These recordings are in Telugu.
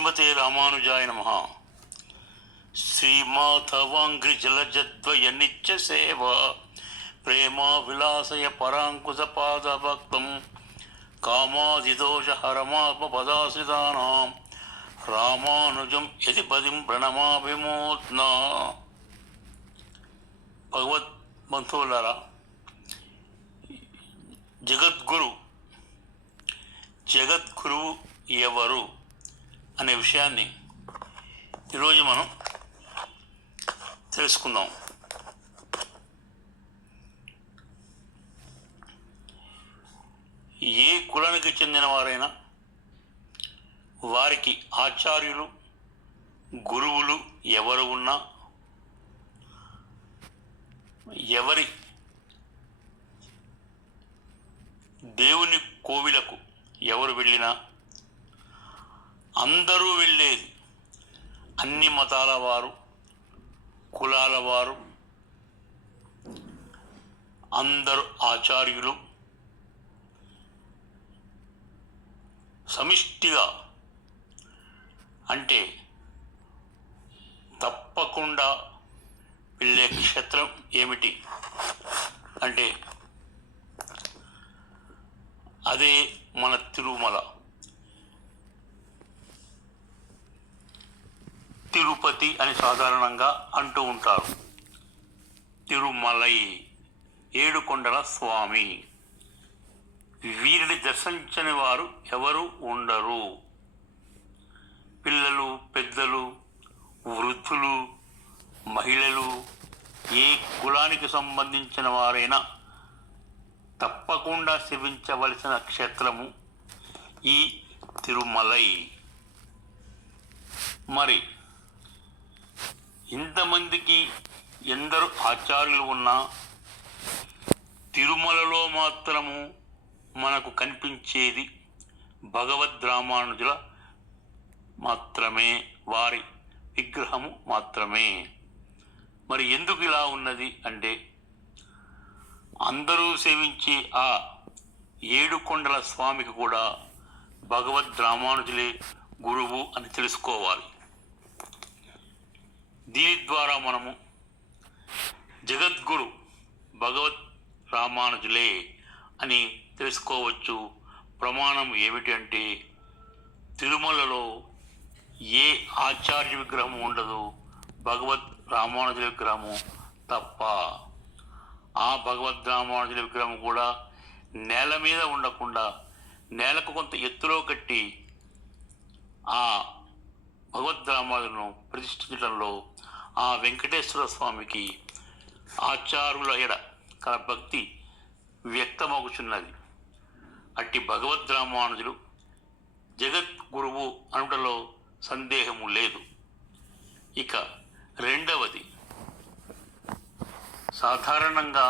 శ్రీమతే రామానుజాయ నమః. శ్రీమాధవాంఘ్రిజలజద్వయ నిత్య సేవ ప్రేమా విలాసయ పరాంకుశ పాదభక్తం కామాదిదోష హరమాత్మ పదాశ్రితానాం రామానుజం యతి పదిం ప్రణమాభిమూర్త్నా. భగవద్ బంధువులారా, జగద్గురువు ఎవరు అనే విషయాన్ని ఈరోజు మనం తెలుసుకుందాం. ఏ కులానికి చెందిన వారైనా వారికి ఆచార్యులు, గురువులు ఎవరు ఉన్నా, ఎవరి దేవుని కోవిలకు ఎవరు వెళ్ళినా అందరూ వెళ్ళేది అన్ని మతాల వారు, కులాల వారు, అందరూ ఆచార్యులు సమిష్టిగా, అంటే తప్పకుండా వెళ్ళే క్షేత్రం ఏమిటి అంటే అదే మన తిరుమల, తిరుపతి అని సాధారణంగా అంటూ ఉంటారు. తిరుమలై, ఏడుకొండల స్వామి. వీరిని దర్శించని వారు ఎవరు ఉండరు. పిల్లలు, పెద్దలు, వృద్ధులు, మహిళలు, ఏ కులానికి సంబంధించిన వారైనా తప్పకుండా సేవించవలసిన క్షేత్రము ఈ తిరుమలై. మరి ఇంతమందికి ఎందరు ఆచార్యులు ఉన్నా తిరుమలలో మాత్రము మనకు కనిపించేది భగవద్ రామానుజుల మాత్రమే, వారి విగ్రహము మాత్రమే. మరి ఎందుకు ఇలా ఉన్నది అంటే అందరూ సేవించే ఆ ఏడుకొండల స్వామికి కూడా భగవద్ రామానుజులే గురువు అని తెలుసుకోవాలి. దీని ద్వారా మనము జగద్గురు భగవద్ రామానుజులే అని తెలుసుకోవచ్చు. ప్రమాణం ఏమిటి అంటే తిరుమలలో ఏ ఆచార్య విగ్రహము ఉండదు, భగవద్ రామానుజుల విగ్రహము తప్ప. ఆ భగవద్ రామానుజుల విగ్రహం కూడా నేల మీద ఉండకుండా నేలకు కొంత ఎత్తులో కట్టి ఆ భగవద్ రామానుజులను ప్రతిష్ఠించడంలో ఆ వెంకటేశ్వర స్వామికి ఆచార్యుల ఎడ కల భక్తి వ్యక్తమవుతున్నది. అట్టి భగవద్ రామానుజులు జగద్గురువు అనుటలో సందేహము లేదు. ఇక రెండవది, సాధారణంగా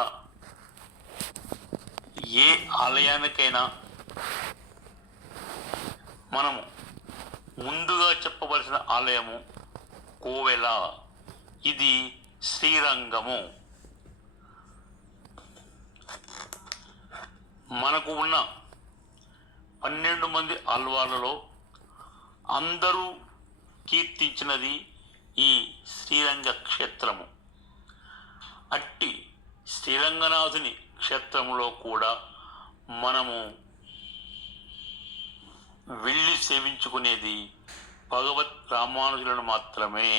ఏ ఆలయానికైనా మనము ముందుగా చెప్పవలసిన ఆలయము కోవెల. ఇది శ్రీరంగము. మనకు ఉన్న 12 మంది ఆళ్వార్లలో అందరూ కీర్తించినది ఈ శ్రీరంగ క్షేత్రము. అట్టి శ్రీరంగనాథుని క్షేత్రంలో కూడా మనము వెళ్ళి సేవించుకునేది భగవద్ రామానుజులను మాత్రమే.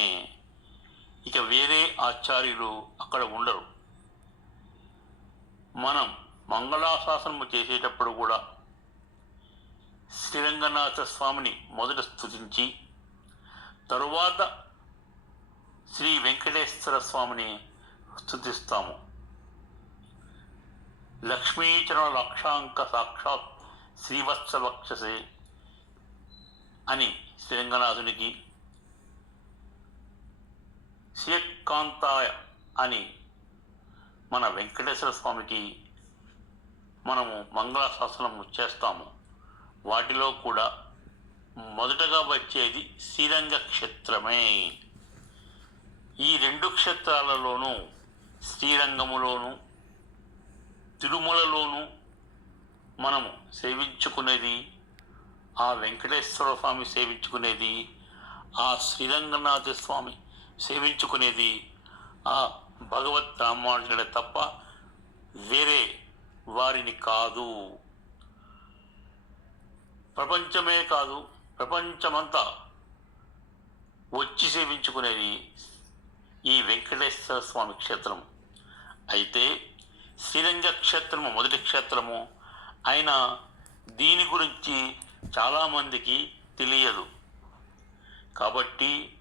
ఇక వేరే ఆచార్యులు అక్కడ ఉండరు. మనం మంగళాశాసనము చేసేటప్పుడు కూడా శ్రీరంగనాథ స్వామిని మొదట స్తుతించి తరువాత శ్రీ వెంకటేశ్వర స్వామిని స్తుతిస్తాము. లక్ష్మీచరణ లక్షాంక సాక్షాత్ శ్రీవత్సవక్షసే అని శ్రీరంగనాథునికి, శ్రీకాంతాయ అని మన వెంకటేశ్వర స్వామికి మనము మంగళాశాసనము చేస్తాము. వాటిలో కూడా మొదటగా వచ్చేది శ్రీరంగ క్షేత్రమే. ఈ 2 క్షేత్రాలలోనూ, శ్రీరంగములోను తిరుమలలోను మనము సేవించుకునేది, ఆ వెంకటేశ్వర స్వామి సేవించుకునేది ఆ శ్రీరంగనాథ స్వామి సేవించుకునేది ఆ భగవద్ రామానుజుడే తప్ప వేరే వారిని కాదు. ప్రపంచమే కాదు, ప్రపంచమంతా వచ్చి సేవించుకునేది ఈ వెంకటేశ్వర స్వామి క్షేత్రం. అయితే శ్రీరంగ క్షేత్రము మొదటి క్షేత్రము అయినా దీని గురించి చాలామందికి తెలియదు. కాబట్టి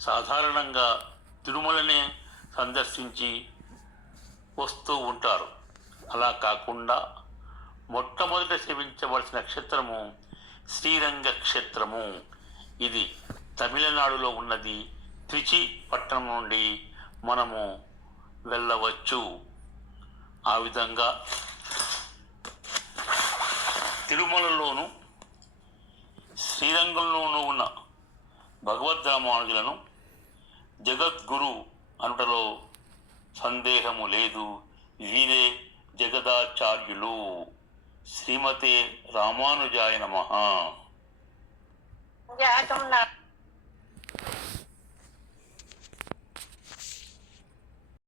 సాధారణంగా తిరుమలనే సందర్శించి వస్తూ ఉంటారు. అలా కాకుండా మొట్టమొదట సేవించవలసిన క్షేత్రము శ్రీరంగ క్షేత్రము. ఇది తమిళనాడులో ఉన్నది. త్రిచి పట్టణం నుండి మనము వెళ్ళవచ్చు. ఆ విధంగా తిరుమలలోను శ్రీరంగంలోనూ ఉన్న భగవద్ రామానుజులను జగద్గురు అనుటలో సందేహము లేదు. వీరే జగదాచార్యులు. శ్రీమతే రామానుజాయ నమః.